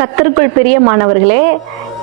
கர்த்தருக்குள் பிரியமானவர்களே,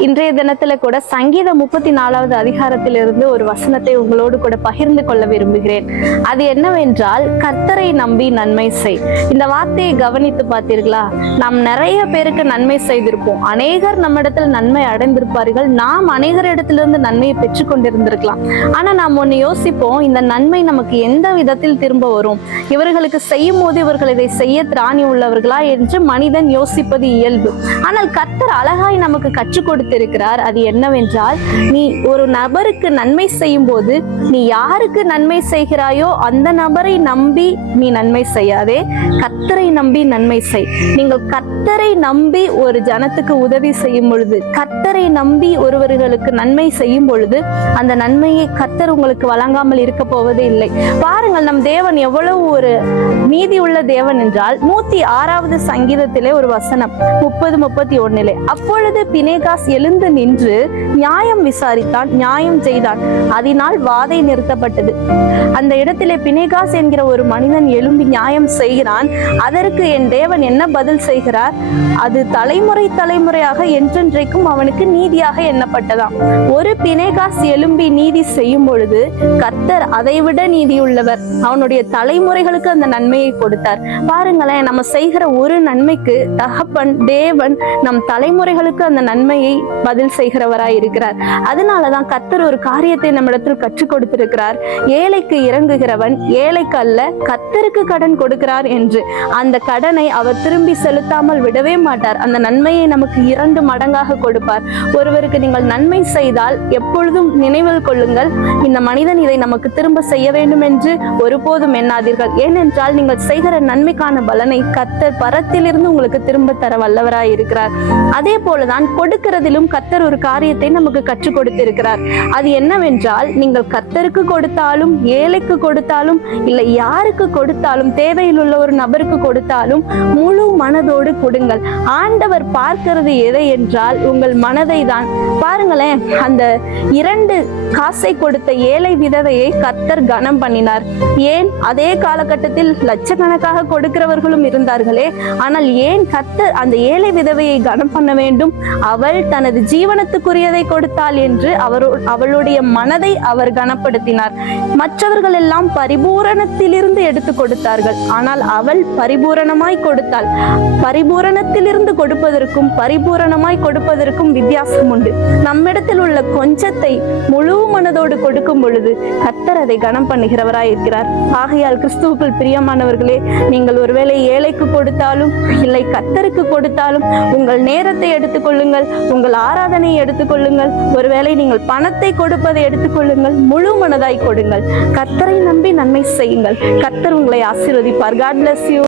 இன்றைய தினத்துல கூட சங்கீதம் 34வது அதிகாரத்திலிருந்து ஒரு வசனத்தை உங்களோடு கூட பகிர்ந்து கொள்ள விரும்புகிறேன். அது என்னவென்றால், கர்த்தரை நம்பி நன்மை செய். இந்த வார்த்தையை கவனித்து பார்த்தீர்களா? நாம் நிறைய பேருக்கு நன்மை செய்திருப்போம். அநேகர் நம்மிடத்தில் நன்மை அடைந்திருப்பார்கள். நாம் அநேகர் இடத்திலிருந்து நன்மையை பெற்றுக் கொண்டிருந்திருக்கலாம். ஆனா நாம் ஒண்ணு யோசிப்போம், இந்த நன்மை நமக்கு எந்த விதத்தில் திரும்ப வரும்? இவர்களுக்கு செய்யும் போது இவர்கள் இதை செய்ய திராணி உள்ளவர்களா என்று மனிதன் யோசிப்பது இயல்பு. ஆனால் கர்த்தர் அழகாய் நமக்கு கற்றுக் கொடுத்திருக்கிறார். அது என்னவென்றால், நீ ஒரு நபருக்கு நன்மை செய்யும் போது நீ யாருக்கு நன்மை செய்கிறாயோ அந்த நபரை நம்பி நீ நன்மை செய்யாதே, கர்த்தரை நம்பி நன்மை செய். நீங்கள் கர்த்தரை நம்பி ஒரு ஜனத்துக்கு உதவி செய்யும் பொழுது, கர்த்தரை நம்பி ஒருவர்களுக்கு நன்மை செய்யும் பொழுது அந்த நன்மையை கர்த்தர் உங்களுக்கு வழங்காமல் இருக்க போவதே இல்லை. பாருங்கள், நம் தேவன் எவ்வளவு ஒரு நீதி உள்ள தேவன் என்றால், 106வது சங்கீதத்திலே ஒரு வசனம் 30-31, அப்பொழுது பினேகாஸ் எழுந்து நின்று நியாயம் விசாரித்தான், நியாயம் செய்தான், அதனால் வாதை நிறுத்தப்பட்டது. அந்த இடத்திலே பினேகாஸ் என்கிற ஒரு மனிதன் எழும்பி நியாயம் செய்கிறான். அதற்கு என் தேவன் என்ன பதில் செய்கிறார்? அது தலைமுறை தலைமுறையாக என்றென்றைக்கும் அவனுக்கு நீதியாக எண்ணப்பட்டதாம். ஒரு பினேகாஸ் எழும்பி நீதி செய்யும் பொழுது கர்த்தர் அதைவிட நீதியுள்ளவர். அவனுடைய தலைமுறைகளுக்கு அந்த நன்மையை கொடுத்தார். பாருங்களேன், நம்ம செய்கிற ஒரு நன்மைக்கு தகப்பன் தேவன் நம் தலைமுறைகளுக்கு அந்த நன்மையை பதில் செய்கிறவராய் இருக்கிறார். அதனாலதான் கர்த்தர் ஒரு காரியத்தை நம்மிடத்தில் கற்றுக் கொடுத்திருக்கிறார். ஏழைக்கு இறங்குகிறவன் ஏழைக்கு அல்ல, கர்த்தருக்கு கடன் கொடுக்கிறார் என்று. அந்த கடனை அவர் திரும்பி செலுத்தாமல் விடவே மாட்டார். அந்த நன்மையை நமக்கு 2 மடங்காக கொடுப்பார். ஒருவருக்கு நீங்கள் நன்மை செய்தால் எப்பொழுதும் நினைவில் கொள்ளுங்கள், இந்த மனிதன் இதை நமக்கு திரும்ப செய்ய வேண்டும் என்று ஒருபோதும் எண்ணாதீர்கள். ஏனென்றால் நீங்கள் செய்கிற நன்மைக்கான பலனை கர்த்தர் பரத்திலிருந்து உங்களுக்கு திரும்ப தர வல்லவராய் இருக்கிறார். அதே போலதான் கொடுக்கிறதிலும் கர்த்தர் ஒரு காரியத்தை நமக்கு கற்றுக் கொடுத்திருக்கிறார். அது என்னவென்றால், நீங்கள் கர்த்தருக்கு கொடுத்தாலும் ஏழைக்கு கொடுத்தாலும் இல்லை யாருக்கு கொடுத்தாலும், தேவையில் உள்ள ஒரு நபருக்கு கொடுத்தாலும் முழு மனதோடு கொடுங்கள். ஆண்டவர் பார்க்கிறது எதை என்றால் உங்கள் மனதை தான். பாருங்களேன், அந்த 2 காசை கொடுத்த ஏழை விதவையை கர்த்தர் கனம் பண்ணினார். ஏன்? அதே காலகட்டத்தில் லட்சக்கணக்காக கொடுக்கிறவர்களும் இருந்தார்களே, ஆனால் ஏன் கர்த்தர் அந்த ஏழை விதவையை கனம் பண்ண வேண்டும்? அவள் தனது ஜீவனத்துக்குரியதை கொடுத்தாள் என்று அவளுடைய மனதை அவர் கனப்படுத்தினார். மற்றவர்கள் எல்லாம் பரிபூரணத்திலிருந்து எடுத்து கொடுத்தார்கள், ஆனால் அவள் பரிபூரணமாய் கொடுத்தாள். பரிபூரணத்திலிருந்து கொடுப்பதற்கும் பரிபூரணமாய் கொடுப்பதற்கும் வித்தியாசம் உண்டு. நம்மிடத்தில் உள்ள கொஞ்சத்தை முழு மனதோடு கொடுக்கும் பொழுது கர்த்தர் அதை கனம் பண்ணுகிறவராய் இருக்கிறார். ஆகையால் கிறிஸ்துவுக்குள் பிரியமானவர்களே, நீங்கள் ஒருவேளை ஏழைக்கு கொடுத்தாலும் இல்லை கர்த்தருக்கு கொடுத்தாலும் உங்கள் நேரத்தை எடுத்துக்கொள்ளுங்கள், உங்கள் ஆராதனையை எடுத்துக்கொள்ளுங்கள். ஒருவேளை நீங்கள் பணத்தை கொடுப்பதை எடுத்துக்கொள்ளுங்கள், முழு மனதாய் கொடுங்கள். கர்த்தரை நம்பி நன்மை செய்யுங்கள். கர்த்தர் உங்களை ஆசீர்வதிப்பார். God bless you.